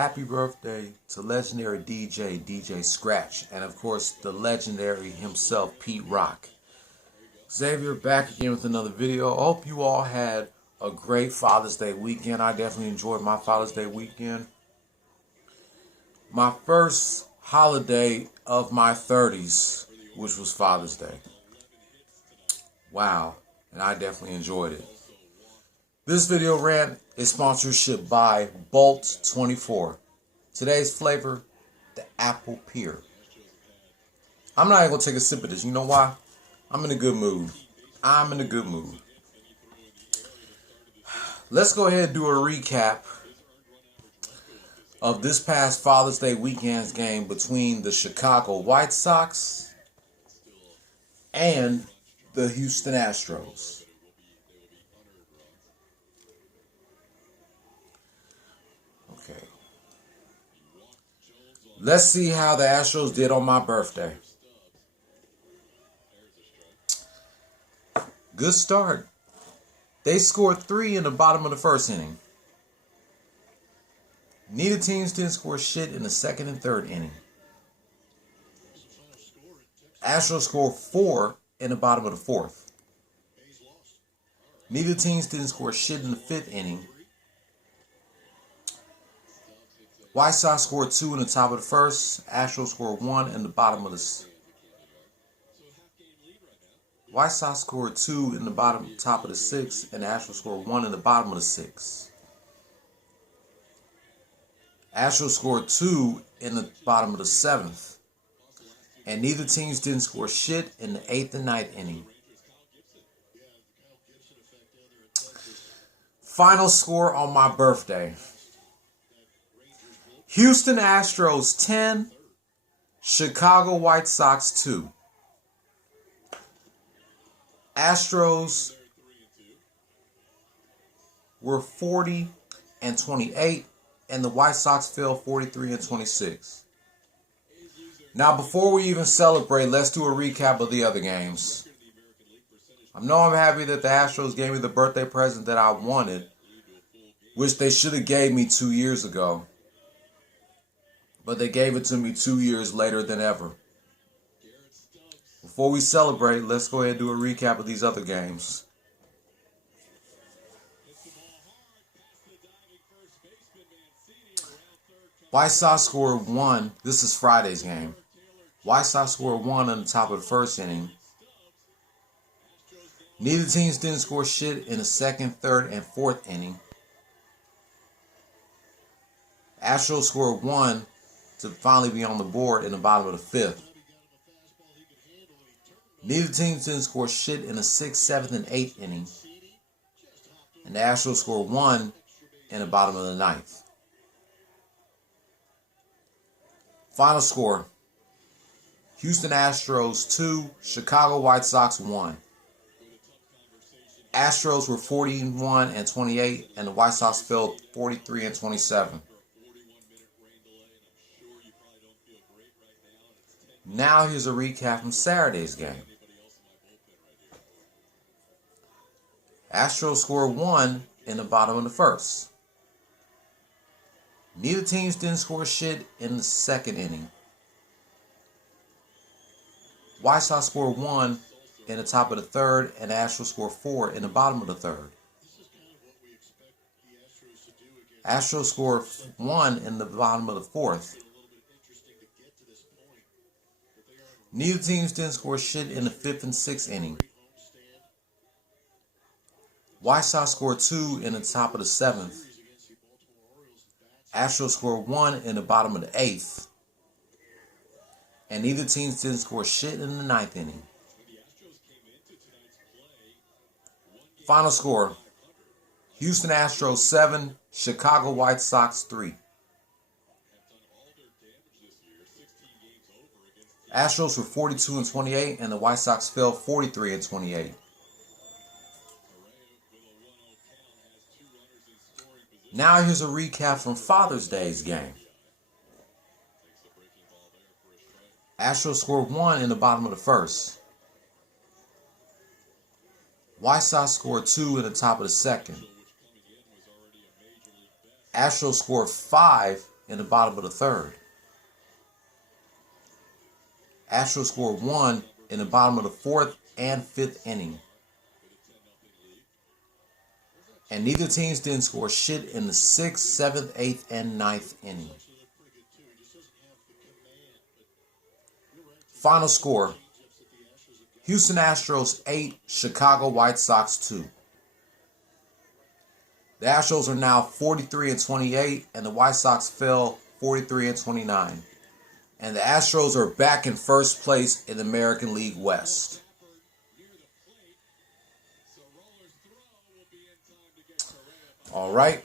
Happy birthday to legendary DJ Scratch, and of course the legendary himself, Pete Rock. Xavier back again with another video. I hope you all had a great Father's Day weekend. I definitely enjoyed my Father's Day weekend. My first holiday of my 30s, which was Father's Day. Wow, and I definitely enjoyed it. This video rant is sponsorship by Bolt 24. Today's flavor, the apple pear. I'm not even going to take a sip of this. You know why? I'm in a good mood. Let's go ahead and do a recap of this past Father's Day weekend's game between the Chicago White Sox and the Houston Astros. Okay. Let's see how the Astros did on my birthday. Good start. They scored 3 in the bottom of the first inning. Neither teams didn't score shit in the second and third inning. Astros scored 4 in the bottom of the fourth. Neither teams didn't score shit in the fifth inning. White Sox scored 2 in the top of the first. Astros scored 1 in the bottom of the. White Sox scored 2 in the top of the sixth, and the Astros scored 1 in the bottom of the sixth. Astros scored 2 in the bottom of the seventh, and neither teams didn't score shit in the eighth and ninth inning. Final score on my birthday: Houston Astros 10, Chicago White Sox 2. Astros were 40-28, and the White Sox fell 43-26. Now, before we even celebrate, let's do a recap of the other games. I know I'm happy that the Astros gave me the birthday present that I wanted, which they should have gave me 2 years ago. But they gave it to me 2 years later than ever. Before we celebrate, let's go ahead and do a recap of these other games. White Sox scored 1. This is Friday's game. White Sox scored 1 in the top of the first inning. Neither teams didn't score shit in the second, third, and fourth inning. Astros scored 1 to finally be on the board in the bottom of the fifth. Neither team didn't score shit in the sixth, seventh, and eighth inning. And the Astros scored 1 in the bottom of the ninth. Final score: Houston Astros 2, Chicago White Sox 1. Astros were 41-28, and the White Sox fell 43-27. Now here's a recap from Saturday's game. Astros scored 1 in the bottom of the first. Neither teams didn't score shit in the second inning. White Sox scored 1 in the top of the third, and the Astros scored 4 in the bottom of the third. Astros scored 1 in the bottom of the fourth. Neither teams didn't score shit in the fifth and sixth inning. White Sox scored 2 in the top of the seventh. Astros scored 1 in the bottom of the eighth. And neither teams didn't score shit in the ninth inning. Final score: Houston Astros 7, Chicago White Sox 3. Astros were 42-28, and the White Sox fell 43-28. Now here's a recap from Father's Day's game. Astros scored 1 in the bottom of the first. White Sox scored 2 in the top of the second. Astros scored 5 in the bottom of the third. Astros scored 1 in the bottom of the fourth and fifth inning. And neither teams didn't score shit in the 6th, 7th, 8th, and 9th inning. Final score: Houston Astros 8, Chicago White Sox 2. The Astros are now 43-28, and the White Sox fell 43-29. And the Astros are back in first place in the American League West. All right.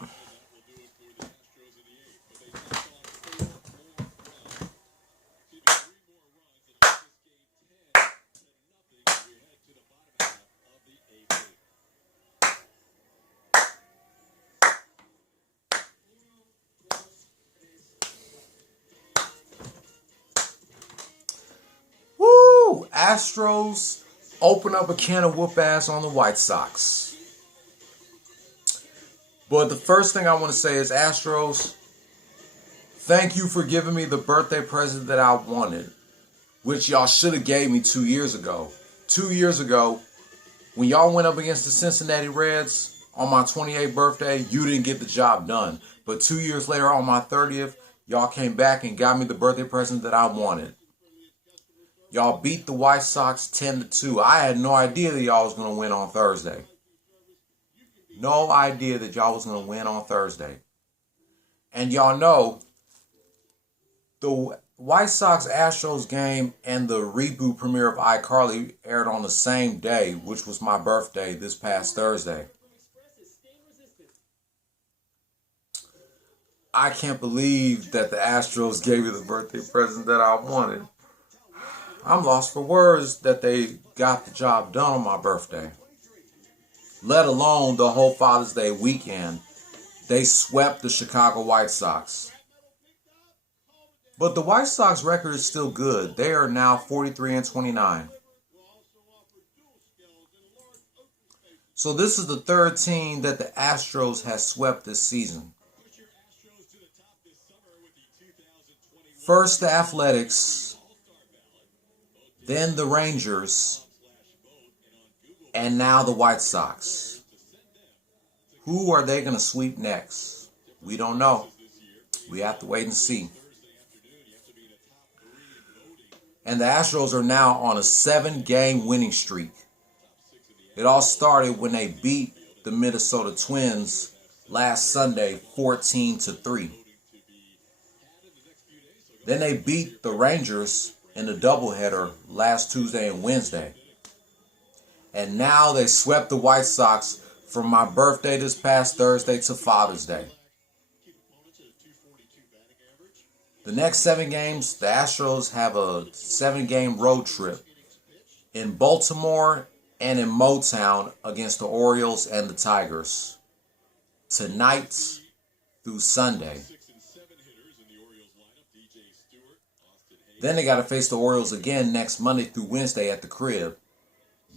Woo! Astros open up a can of whoop ass on the White Sox. But the first thing I want to say is, Astros, thank you for giving me the birthday present that I wanted, which y'all should have gave me 2 years ago. 2 years ago, when y'all went up against the Cincinnati Reds on my 28th birthday, you didn't get the job done. But 2 years later, on my 30th, y'all came back and got me the birthday present that I wanted. Y'all beat the White Sox 10-2. I had no idea that y'all was going to win on Thursday. No idea that y'all was going to win on Thursday. And y'all know, the White Sox-Astros game and the reboot premiere of iCarly aired on the same day, which was my birthday this past Thursday. I can't believe that the Astros gave me the birthday present that I wanted. I'm lost for words that they got the job done on my birthday. Let alone the whole Father's Day weekend. They swept the Chicago White Sox. But the White Sox record is still good. They are now 43-29. So this is the third team that the Astros has swept this season. First the Athletics, then the Rangers, and now the White Sox. Who are they going to sweep next? We don't know. We have to wait and see. And the Astros are now on a 7-game winning streak. It all started when they beat the Minnesota Twins last Sunday 14-3. Then they beat the Rangers in the doubleheader last Tuesday and Wednesday. And now they swept the White Sox from my birthday this past Thursday to Father's Day. The next 7 games, the Astros have a 7-game road trip in Baltimore and in Motown against the Orioles and the Tigers. Tonight through Sunday. Then they got to face the Orioles again next Monday through Wednesday at the crib.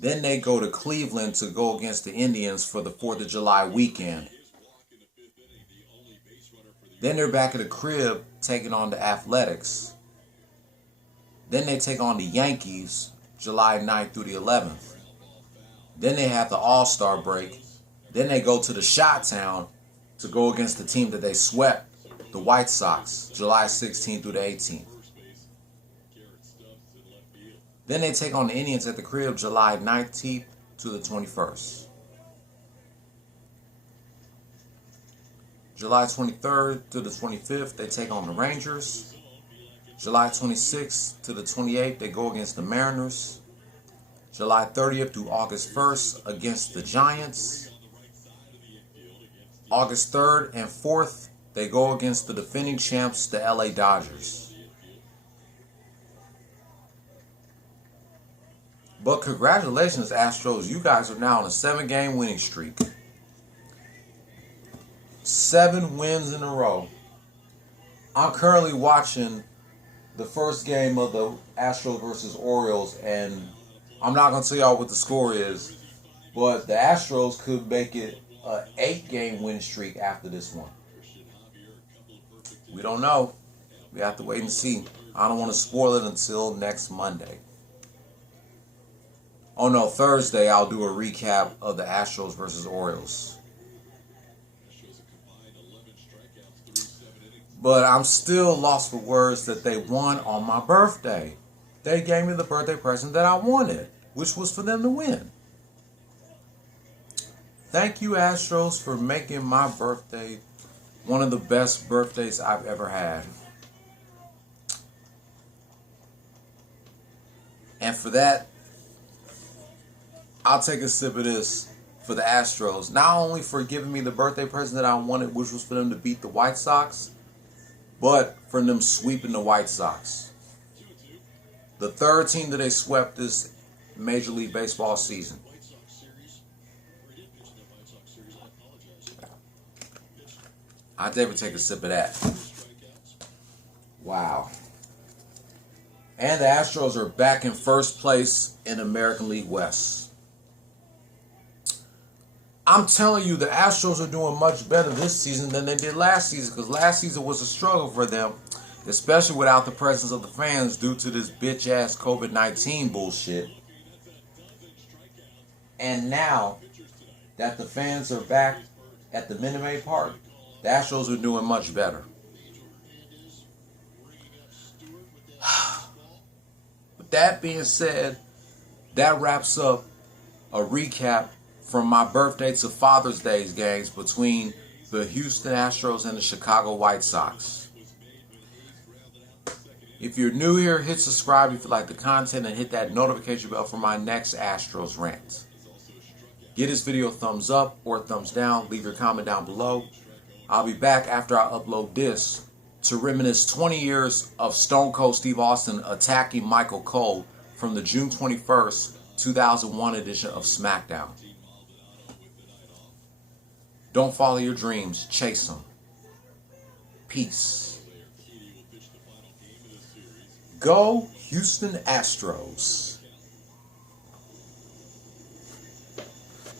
Then they go to Cleveland to go against the Indians for the 4th of July weekend. Then they're back at the crib taking on the Athletics. Then they take on the Yankees July 9th through the 11th. Then they have the All-Star break. Then they go to the Chi-Town to go against the team that they swept, the White Sox, July 16th through the 18th. Then they take on the Indians at the crib July 19th to the 21st. July 23rd to the 25th, they take on the Rangers. July 26th to the 28th, they go against the Mariners. July 30th through August 1st against the Giants. August 3rd and 4th, they go against the defending champs, the LA Dodgers. But congratulations, Astros. You guys are now on a 7-game winning streak. 7 wins in a row. I'm currently watching the first game of the Astros versus Orioles, and I'm not going to tell y'all what the score is, but the Astros could make it an 8-game winning streak after this one. We don't know. We have to wait and see. I don't want to spoil it until next Monday. Oh no, Thursday I'll do a recap of the Astros versus Orioles. But I'm still lost for words that they won on my birthday. They gave me the birthday present that I wanted, which was for them to win. Thank you, Astros, for making my birthday one of the best birthdays I've ever had. And for that, I'll take a sip of this for the Astros. Not only for giving me the birthday present that I wanted, which was for them to beat the White Sox, but for them sweeping the White Sox. The third team that they swept this Major League Baseball season. I'd never take a sip of that. Wow. And the Astros are back in first place in American League West. I'm telling you, the Astros are doing much better this season than they did last season, because last season was a struggle for them, especially without the presence of the fans due to this bitch-ass COVID-19 bullshit. And now that the fans are back at the Minute Maid Park, the Astros are doing much better. With that being said, that wraps up a recap from my birthday to Father's Day's games between the Houston Astros and the Chicago White Sox. If you're new here, hit subscribe if you like the content and hit that notification bell for my next Astros rant. Give this video a thumbs up or a thumbs down. Leave your comment down below. I'll be back after I upload this to reminisce 20 years of Stone Cold Steve Austin attacking Michael Cole from the June 21st, 2001 edition of SmackDown. Don't follow your dreams, chase them. Peace. Go Houston Astros.